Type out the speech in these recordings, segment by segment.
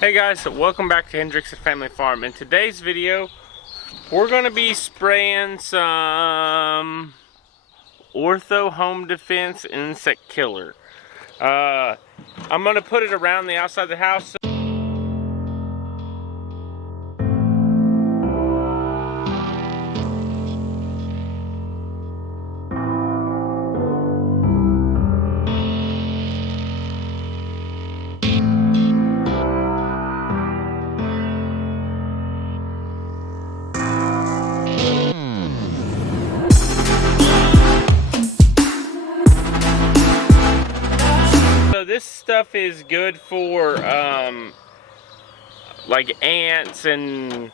Hey guys, welcome back to Hendrickson Family Farm. In today's video, we're going to be spraying some Ortho Home Defense Insect Killer. I'm going to put it around the outside of the house. So this stuff is good for like ants and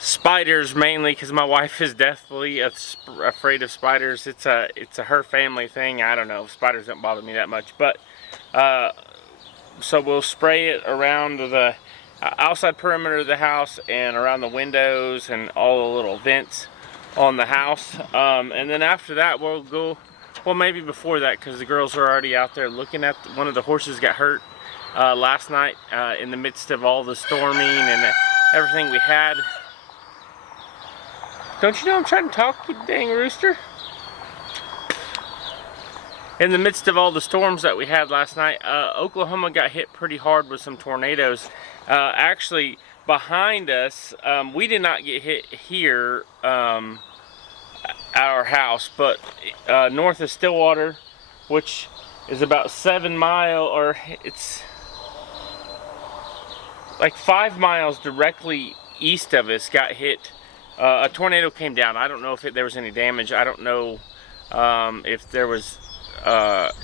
spiders mainly, because my wife is deathly afraid of spiders. It's a her family thing. I don't know, spiders don't bother me that much, but so we'll spray it around the outside perimeter of the house and around the windows and all the little vents on the house, and then after that we'll go. Well, maybe before that, because the girls are already out there looking at one of the horses got hurt last night in the midst of all the storming and everything we had. Don't you know I'm trying to talk, you dang rooster? In the midst of all the storms that we had last night, Oklahoma got hit pretty hard with some tornadoes. Actually, behind us, we did not get hit here. Our house, but north of Stillwater, which is about 7 miles, or it's like 5 miles directly east of us, got hit. A tornado came down. I don't know if there was any damage. I don't know if there was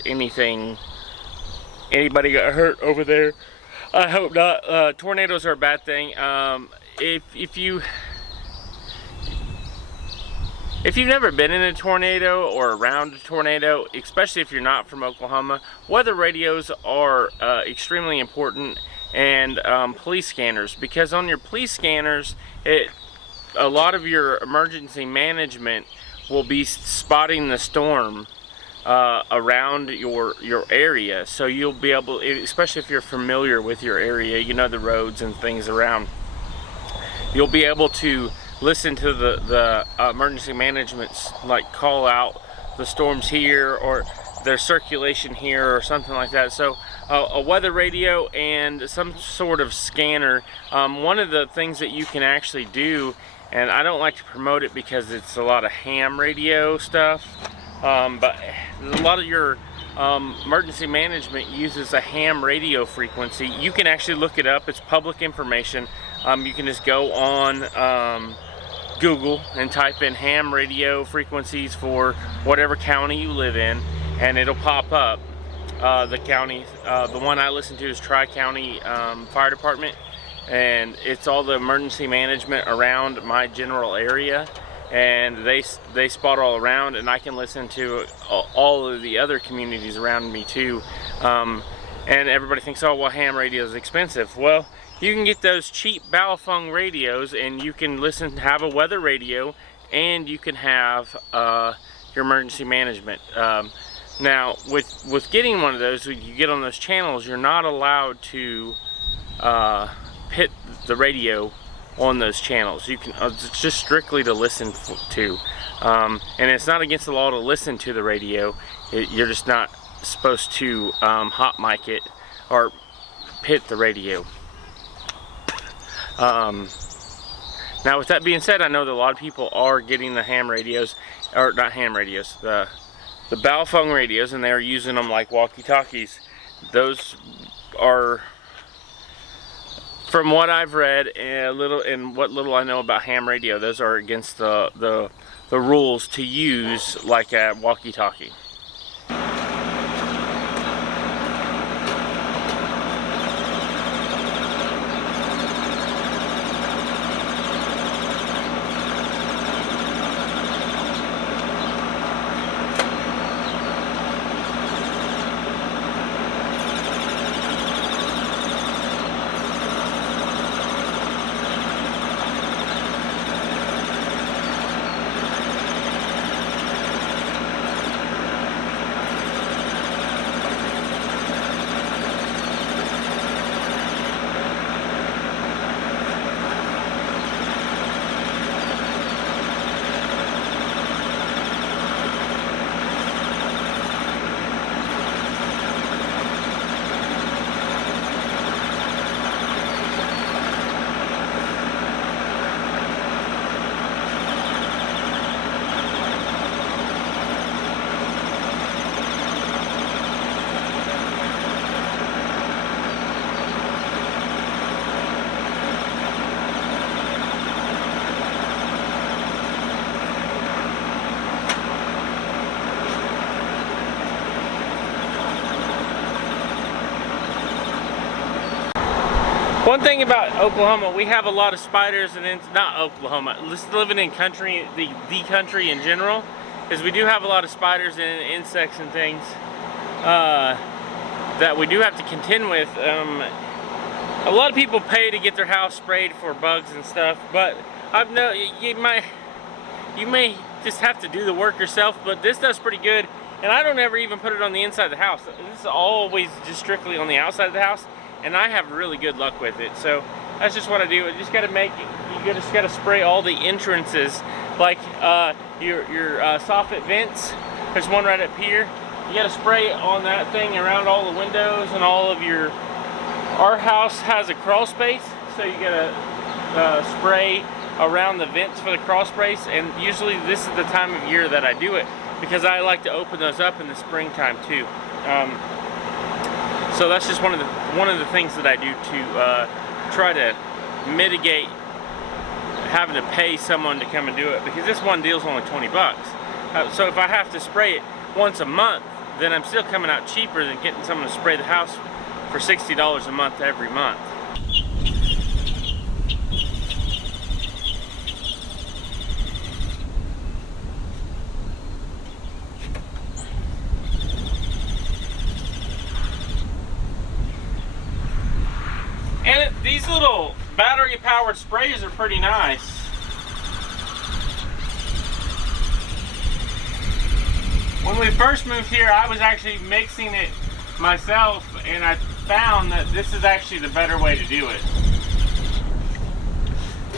anybody got hurt over there. I hope not. Tornadoes are a bad thing. If you've never been in a tornado or around a tornado, especially if you're not from Oklahoma, weather radios are extremely important, and police scanners, because on your police scanners, a lot of your emergency management will be spotting the storm around your area, so you'll be able, especially if you're familiar with your area, you know the roads and things around, you'll be able to listen to the emergency management's, like, call out the storms here or their circulation here or something like that. So a weather radio and some sort of scanner. One of the things that you can actually do, and I don't like to promote it because it's a lot of ham radio stuff, but a lot of your emergency management uses a ham radio frequency. You can actually look it up. It's public information. You can just go on Google and type in ham radio frequencies for whatever county you live in, and it'll pop up the county. The one I listen to is Tri-County Fire Department, and it's all the emergency management around my general area, and they spot all around, and I can listen to all of the other communities around me too. And everybody thinks, oh well, ham radio is expensive. Well, you can get those cheap Baofeng radios, and you can have a weather radio, and you can have your emergency management. Now, with getting one of those, when you get on those channels, you're not allowed to hit the radio on those channels. You can it's just strictly to listen to, and it's not against the law to listen to the radio. You're just not supposed to hot mic it or hit the radio. Now, with that being said, I know that a lot of people are getting the ham radios, or not ham radios, the Baofeng radios, and they're using them like walkie-talkies. Those are, from what I've read and what little I know about ham radio, those are against the rules to use like a walkie-talkie. One thing about Oklahoma, we have a lot of spiders, and it's not Oklahoma, living in country, the country in general, is we do have a lot of spiders and insects and things that we do have to contend with. A lot of people pay to get their house sprayed for bugs and stuff, but you may just have to do the work yourself, but this does pretty good. And I don't ever even put it on the inside of the house. This is always just strictly on the outside of the house, and I have really good luck with it. So that's just what I do. You just gotta just gotta spray all the entrances, like your soffit vents. There's one right up here. You gotta spray on that thing around all the windows and all of your. Our house has a crawl space, so you gotta spray around the vents for the crawl space. And usually this is the time of year that I do it, because I like to open those up in the springtime too. So that's just one of the things that I do to try to mitigate having to pay someone to come and do it, because this one deal's only 20 bucks. So if I have to spray it once a month, then I'm still coming out cheaper than getting someone to spray the house for $60 a month every month. And these little battery-powered sprays are pretty nice. When we first moved here, I was actually mixing it myself, and I found that this is actually the better way to do it.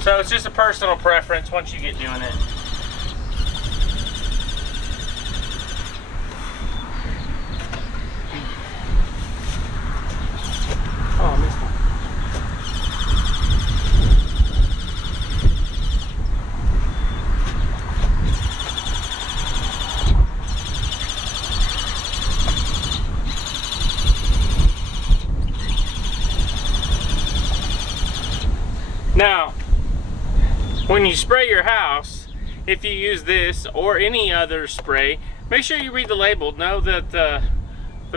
So it's just a personal preference once you get doing it. Oh, I missed one. Now, when you spray your house, if you use this or any other spray, make sure you read the label. Know that the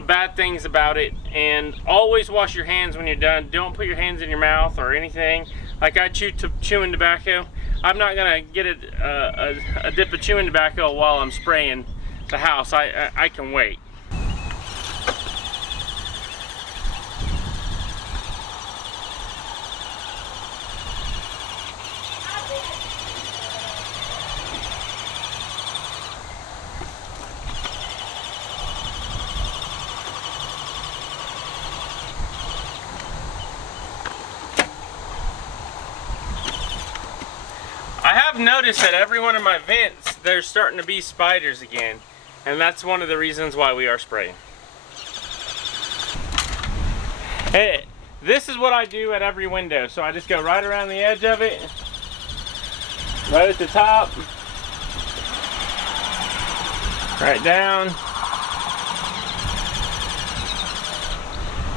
bad things about it, and always wash your hands when you're done. Don't put your hands in your mouth or anything. Like I chewing tobacco. I'm not gonna get a dip of chewing tobacco while I'm spraying the house. I can wait. I have noticed that every one of my vents, there's starting to be spiders again, and that's one of the reasons why we are spraying. Hey, this is what I do at every window. So I just go right around the edge of it, right at the top, right down,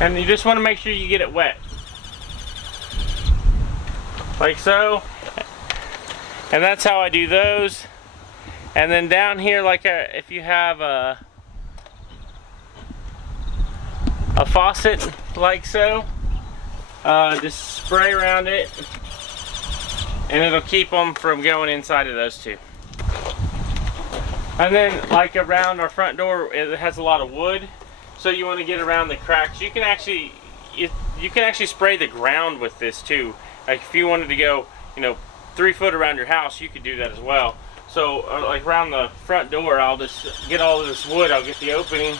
and you just want to make sure you get it wet, like so. And that's how I do those. And then down here, like if you have a faucet, like so, just spray around it, and it'll keep them from going inside of those two. And then, like around our front door, it has a lot of wood, so you want to get around the cracks. You can actually spray the ground with this too. Like if you wanted to go, 3 foot around your house, you could do that as well. So like around the front door, I'll just get all of this wood, I'll get the opening.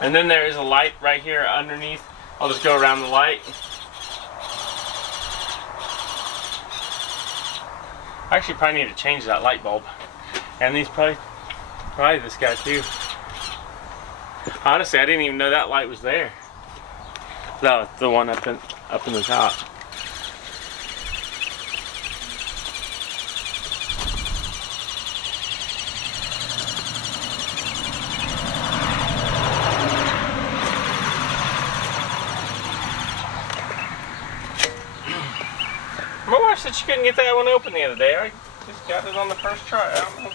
And then there is a light right here underneath. I'll just go around the light. I actually probably need to change that light bulb. And these probably this guy too. Honestly, I didn't even know that light was there. No, the one up in the top. My wife said she couldn't get that one open the other day. I just got it on the first try. I don't know.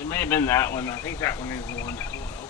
It may have been that one. I think that one is the one that will open.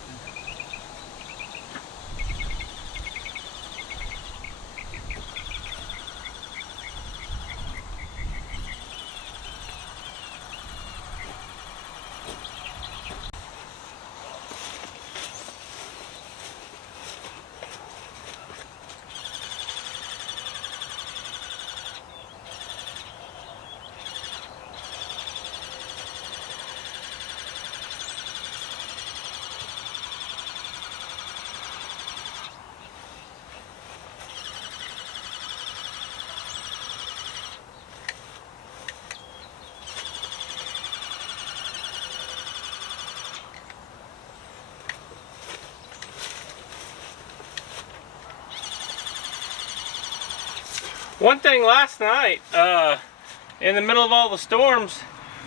One thing last night, in the middle of all the storms,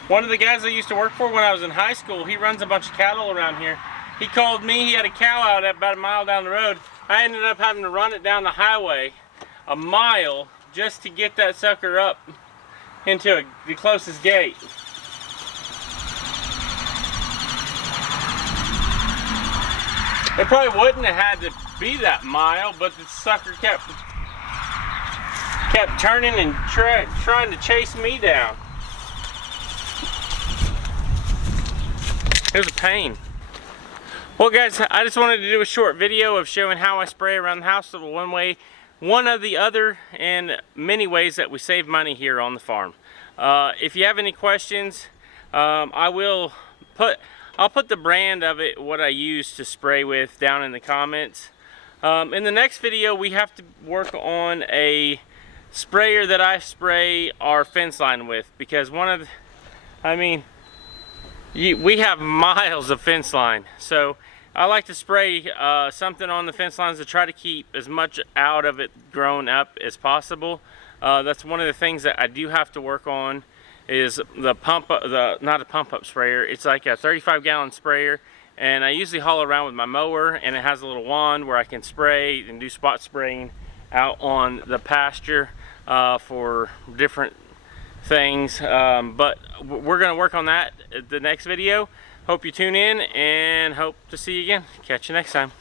one of the guys I used to work for when I was in high school, he runs a bunch of cattle around here. He called me, he had a cow out about a mile down the road. I ended up having to run it down the highway a mile just to get that sucker up into the closest gate. It probably wouldn't have had to be that mile, but the sucker kept turning and trying to chase me down. It was a pain. Well guys, I just wanted to do a short video of showing how I spray around the house one of the other, and many ways that we save money here on the farm. If you have any questions, I'll put the brand of it, what I use to spray with, down in the comments. In the next video, we have to work on a sprayer that I spray our fence line with, because we have miles of fence line. So I like to spray something on the fence lines to try to keep as much out of it grown up as possible. That's one of the things that I do have to work on, is the not a pump up sprayer. It's like a 35-gallon sprayer, and I usually haul around with my mower, and it has a little wand where I can spray and do spot spraying out on the pasture for different things. But we're going to work on that at the next video. Hope you tune in, and hope to see you again. Catch you next time.